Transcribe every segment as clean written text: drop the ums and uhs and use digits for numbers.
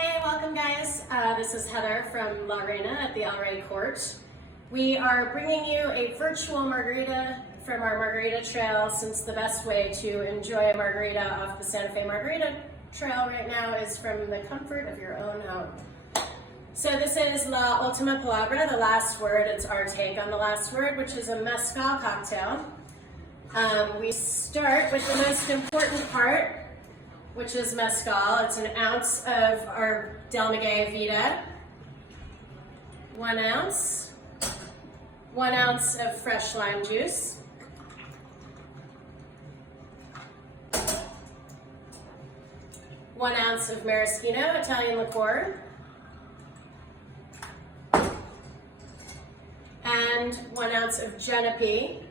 Hey, welcome guys. This is Heather from La Reina at the El Rey Court. We are bringing you a virtual margarita from our Margarita Trail, since the best way to enjoy a margarita off the Santa Fe Margarita Trail right now is from the comfort of your own home. So this is La Última Palabra, the last word. It's our take on the last word, which is a mezcal cocktail. We start with the most important part, which is mezcal. It's an ounce of our Del Maguey Vida, 1 ounce, 1 ounce of fresh lime juice, one ounce of maraschino, Italian liqueur, and 1 ounce of Genepy.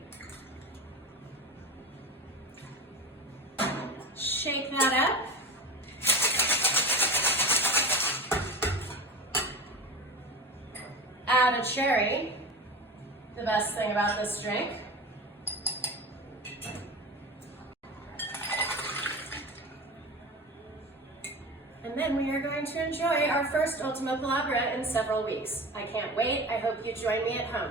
Shake that up. Add a cherry, the best thing about this drink. And then we are going to enjoy our first Ultima Palabra in several weeks. I can't wait. I hope you join me at home.